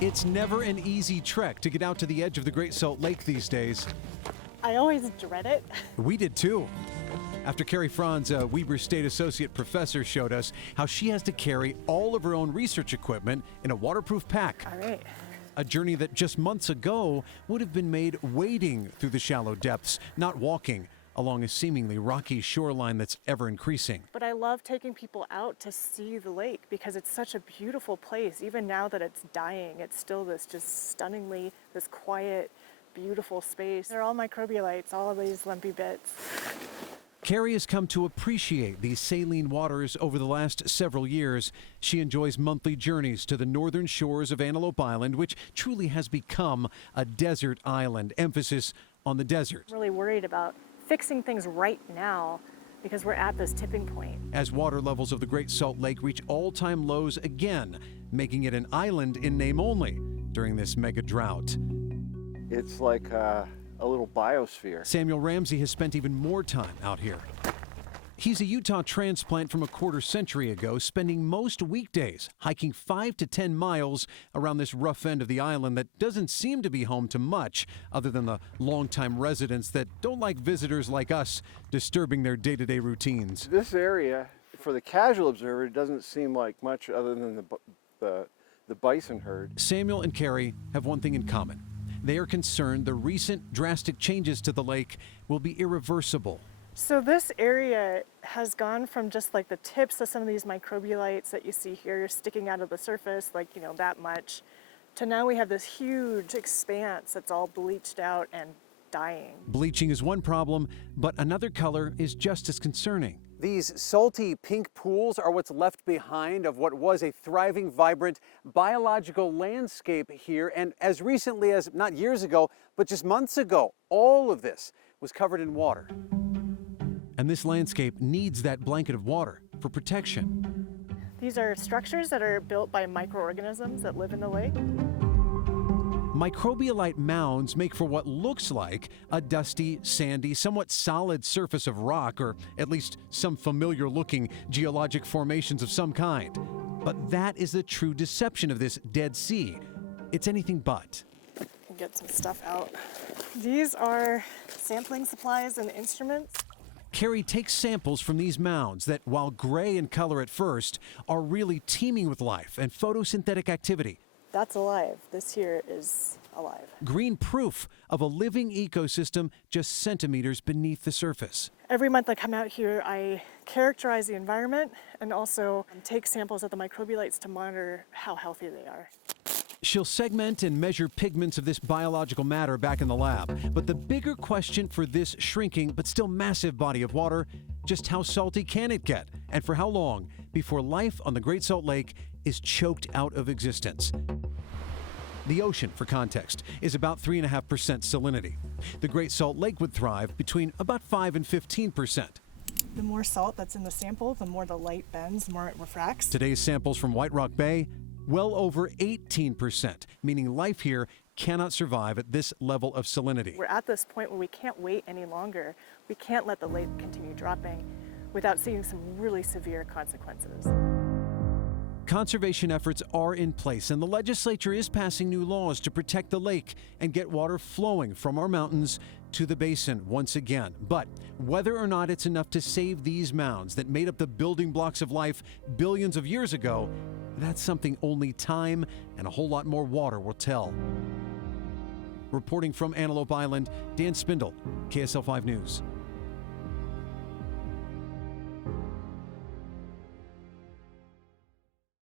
It's never an easy trek to get out to the edge of the Great Salt Lake these days. I always dread it. We did too. After Carrie Franz, a Weber State Associate Professor, showed us how she has to carry all of her own research equipment in a waterproof pack. All right. A journey that just months ago would have been made wading through the shallow depths, not walking along a seemingly rocky shoreline that's ever increasing. But I love taking people out to see the lake because it's such a beautiful place. Even now that it's dying, it's still this just stunningly, this quiet, beautiful space. They're all microbialites, all of these lumpy bits. Carrie has come to appreciate these saline waters over the last several years. She enjoys monthly journeys to the northern shores of Antelope Island, which truly has become a desert island, emphasis on the desert. I'm really worried about fixing things right now because we're at this tipping point. As water levels of the Great Salt Lake reach all-time lows again, making it an island in name only during this mega drought. It's like a little biosphere. Samuel Ramsey has spent even more time out here. He's a Utah transplant from a quarter century ago, spending most weekdays hiking 5 to 10 miles around this rough end of the island that doesn't seem to be home to much other than the longtime residents that don't like visitors like us disturbing their day-to-day routines. This area, for the casual observer, doesn't seem like much other than the bison herd. Samuel and Carrie have one thing in common. They are concerned the recent drastic changes to the lake will be irreversible. So this area has gone from just like the tips of some of these microbialites that you see here sticking out of the surface, like, that much, to now we have this huge expanse that's all bleached out and dying. Bleaching is one problem, but another color is just as concerning. These salty pink pools are what's left behind of what was a thriving, vibrant biological landscape here. And as recently as, not years ago, but just months ago, all of this was covered in water. And this landscape needs that blanket of water for protection. These are structures that are built by microorganisms that live in the lake. Microbialite mounds make for what looks like a dusty, sandy, somewhat solid surface of rock, or at least some familiar-looking geologic formations of some kind. But that is the true deception of this Dead Sea. It's anything but. Get some stuff out. These are sampling supplies and instruments. Carrie takes samples from these mounds that, while gray in color at first, are really teeming with life and photosynthetic activity. That's alive. This here is alive. Green proof of a living ecosystem just centimeters beneath the surface. Every month I come out here, I characterize the environment and also take samples of the microbialites to monitor how healthy they are. She'll segment and measure pigments of this biological matter back in the lab. But the bigger question for this shrinking but still massive body of water, just how salty can it get? And for how long before life on the Great Salt Lake is choked out of existence? The ocean, for context, is about 3.5% salinity. The Great Salt Lake would thrive between about 5 and 15%. The more salt that's in the sample, the more the light bends, the more it refracts. Today's samples from White Rock Bay, well over 18%, meaning life here cannot survive at this level of salinity. We're at this point where we can't wait any longer. We can't let the lake continue dropping without seeing some really severe consequences. Conservation efforts are in place, and the legislature is passing new laws to protect the lake and get water flowing from our mountains to the basin once again. But whether or not it's enough to save these mounds that made up the building blocks of life billions of years ago, that's something only time and a whole lot more water will tell. Reporting from Antelope Island, Dan Spindle, KSL 5 News.